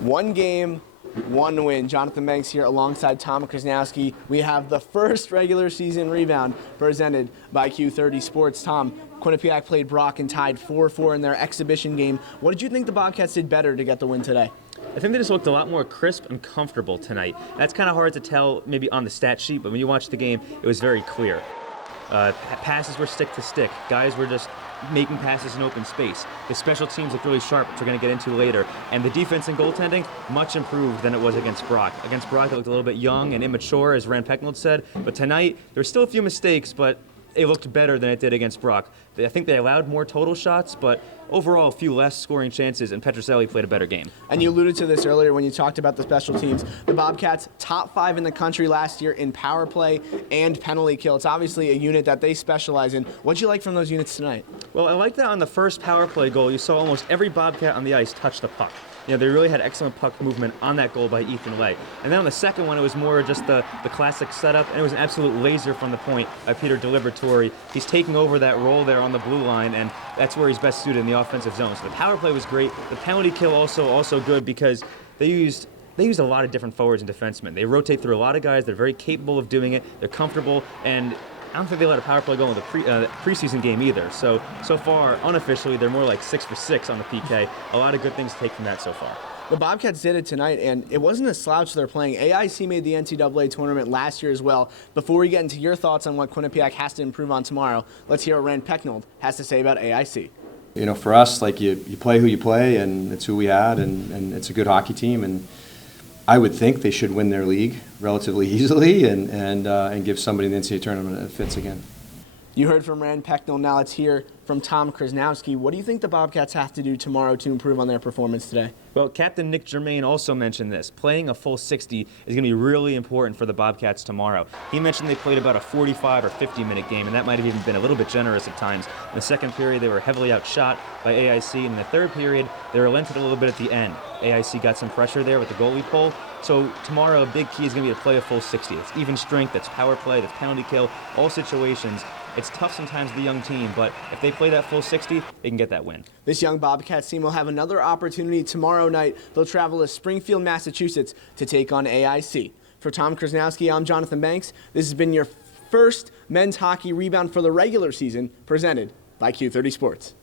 One game, one win. Jonathan Banks here alongside Tom Krosnowski. We have the first regular season rebound presented by Q30 Sports. Tom, Quinnipiac played Brock and tied 4-4 in their exhibition game. What did you think the Bobcats did better to get the win today? I think they just looked a lot more crisp and comfortable tonight. That's kind of hard to tell maybe on the stat sheet, but when you watch the game, it was very clear. Passes were stick to stick. Guys were just making passes in open space. The special teams looked really sharp, which we're going to get into later. And the defense and goaltending, much improved than it was against Brock. Against Brock, it looked a little bit young and immature, as Rand Pecknold said. But tonight, there were still a few mistakes, but it looked better than it did against Brock. I think they allowed more total shots, but overall a few less scoring chances, and Petroselli played a better game. And you alluded to this earlier when you talked about the special teams. The Bobcats, top 5 in the country last year in power play and penalty kill. It's obviously a unit that they specialize in. What'd you like from those units tonight? Well, I like that on the first power play goal, you saw almost every Bobcat on the ice touch the puck. You know, they really had excellent puck movement on that goal by Ethan Lay. And then on the second one, it was more just the classic setup, and it was an absolute laser from the point by Peter Delibertori. He's taking over that role there on the blue line, and that's where he's best suited in the offensive zone. So the power play was great. The penalty kill also good because they used a lot of different forwards and defensemen. They rotate through a lot of guys. They're very capable of doing it. They're comfortable, and I don't think they let a power play go in the preseason game either. So far, unofficially, they're more like 6 for 6 on the PK. A lot of good things to take from that so far. The Bobcats did it tonight, and it wasn't a slouch they're playing. AIC made the NCAA tournament last year as well. Before we get into your thoughts on what Quinnipiac has to improve on tomorrow, let's hear what Rand Pecknold has to say about AIC. You know, for us, like you play who you play, and it's who we had, and it's a good hockey team, and I would think they should win their league relatively easily and give somebody in the NCAA tournament a fits again. You heard from Rand Pecknold. Now let's hear from Tom Krosnowski. What do you think the Bobcats have to do tomorrow to improve on their performance today? Well, Captain Nick Germain also mentioned this. Playing a full 60 is going to be really important for the Bobcats tomorrow. He mentioned they played about a 45 or 50-minute game, and that might have even been a little bit generous at times. In the second period, they were heavily outshot by AIC, and in the third period, they relented a little bit at the end. AIC got some pressure there with the goalie pull. So tomorrow, a big key is going to be to play a full 60. It's even strength, that's power play, that's penalty kill, all situations. It's tough sometimes, the young team, but if they play that full 60, they can get that win. This young Bobcats team will have another opportunity tomorrow night. They'll travel to Springfield, Massachusetts to take on AIC. For Tom Krosnowski, I'm Jonathan Banks. This has been your first men's hockey rebound for the regular season, presented by Q30 Sports.